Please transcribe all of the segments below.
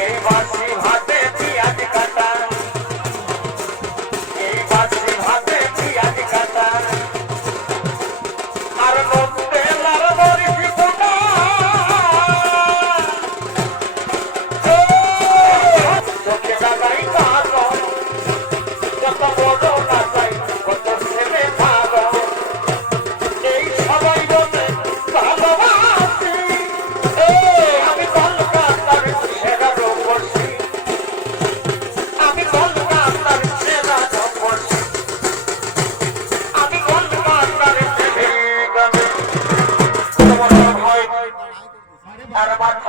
Hey,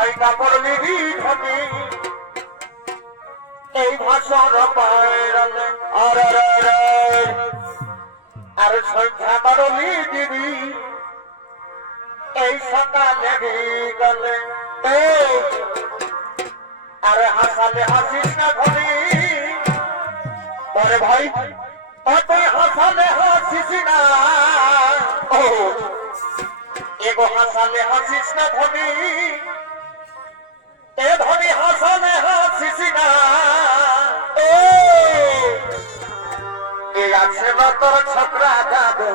হইটা করলি বিধি এই ভাষণ পায়রাতে আর আর সংখ্যা করলি দিবি। এই সকালে বিকালে আরে হাসালে হাসিস না ঘনি পরে ভাই তুই হাসালে হাসিস না। ও। এগো হাসালে হাসিস না ঘনি এভাবে হাসানে হাসিছি না। ও! কে আছে না তোর ছোকরা দাদু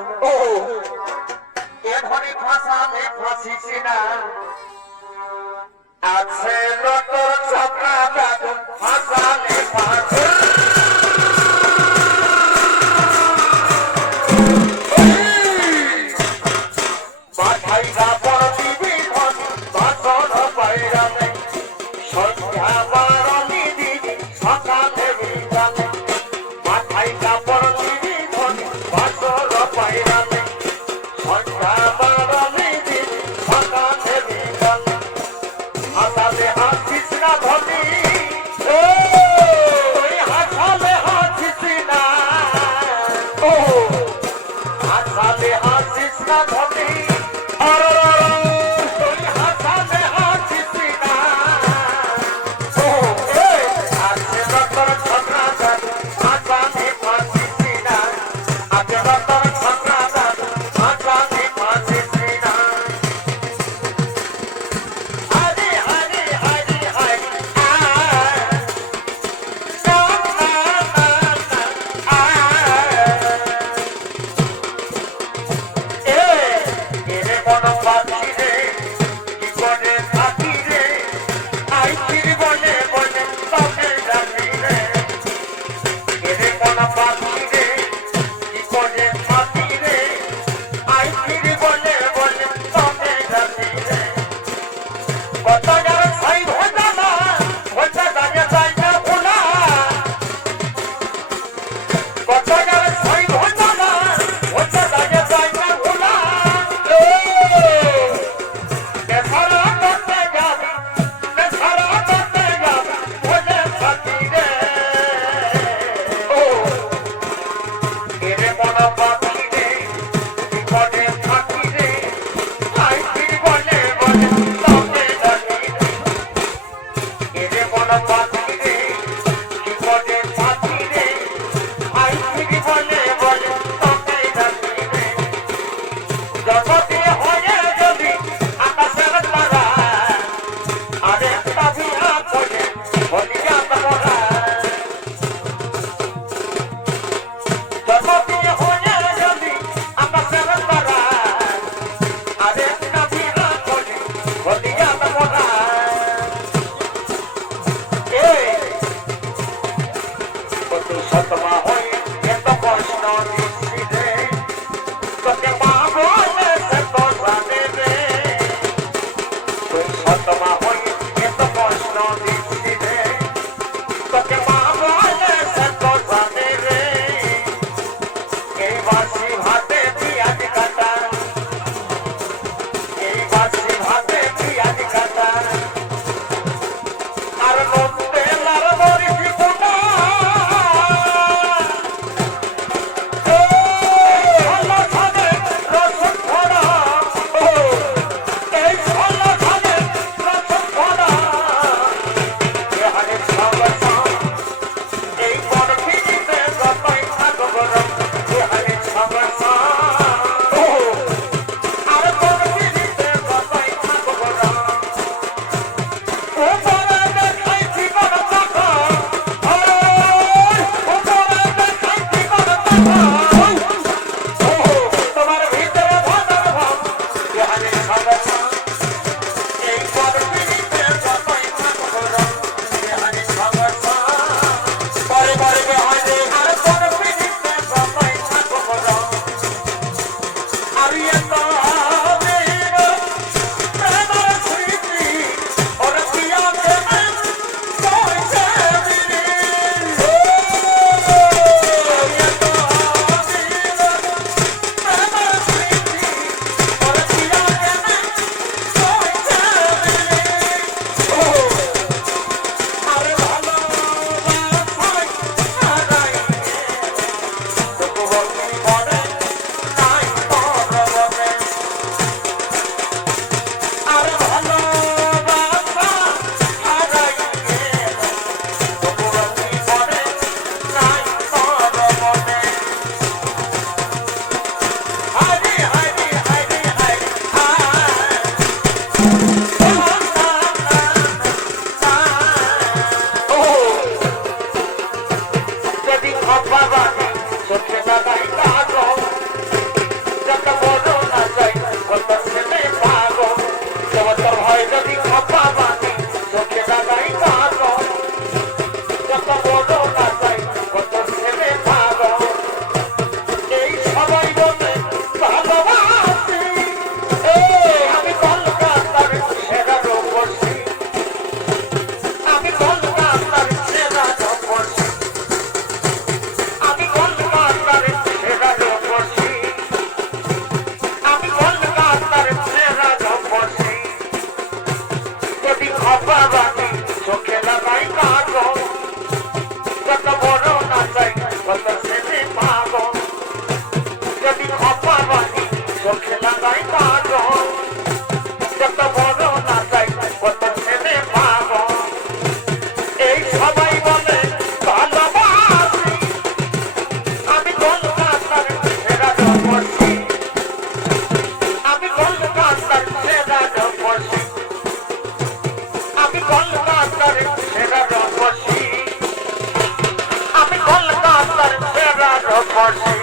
Lord.